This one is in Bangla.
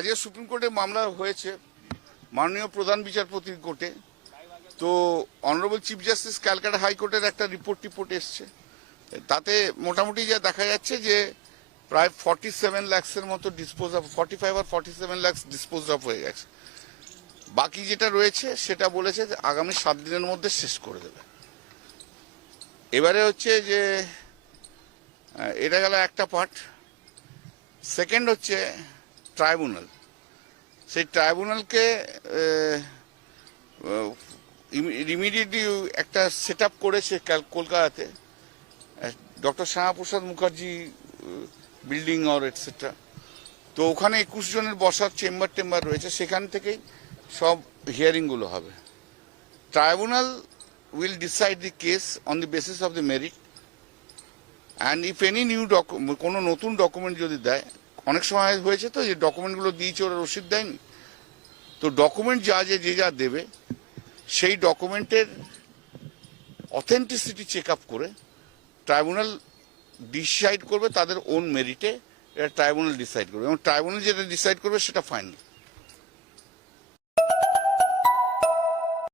আজকে সুপ্রিম কোর্টে মামলা হয়েছে মাননীয় প্রধান বিচারপতির কোর্টে। তো অনারেবল চিফ জাস্টিস ক্যালকাটা হাইকোর্টের একটা রিপোর্ট এসছে। তাতে মোটামুটি যা দেখা যাচ্ছে যে প্রায় 47 লাখসের মতো ডিসপোজ অফ 45 আর 47 লাখস ডিসপোজ অফ হয়ে গেছে। বাকি যেটা রয়েছে সেটা বলেছে যে আগামী 7 দিনের মধ্যে শেষ করে দেবে। এবারে হচ্ছে যে এটা গেল একটা পার্ট। সেকেন্ড হচ্ছে ট্রাইব্যুনাল। সেই ট্রাইব্যুনালকে ইমিডিয়েটলি একটা সেট আপ করেছে কলকাতাতে, doctor Shyamaprasad Mukherjee building or etcetera. তো ওখানে 21 জনের বসার চেম্বার রয়েছে, সেখান থেকেই সব হিয়ারিংগুলো হবে। Tribunal will decide the case on the basis of the merit and if any new কোনো নতুন ডকুমেন্ট যদি দেয়, অনেক সময় হয়েছে তো যে ডকুমেন্টগুলো দিয়েছে ওরা রসিদ দেয়নি, তো ডকুমেন্ট যে যা দেবে সেই ডকুমেন্টের অথেন্টিসিটি চেক আপ করে ট্রাইব্যুনাল ডিসাইড করবে তাদের ওন মেরিটে। এটা ট্রাইব্যুনাল ডিসাইড করবে এবং ট্রাইব্যুনাল যেটা ডিসাইড করবে সেটা ফাইনাল।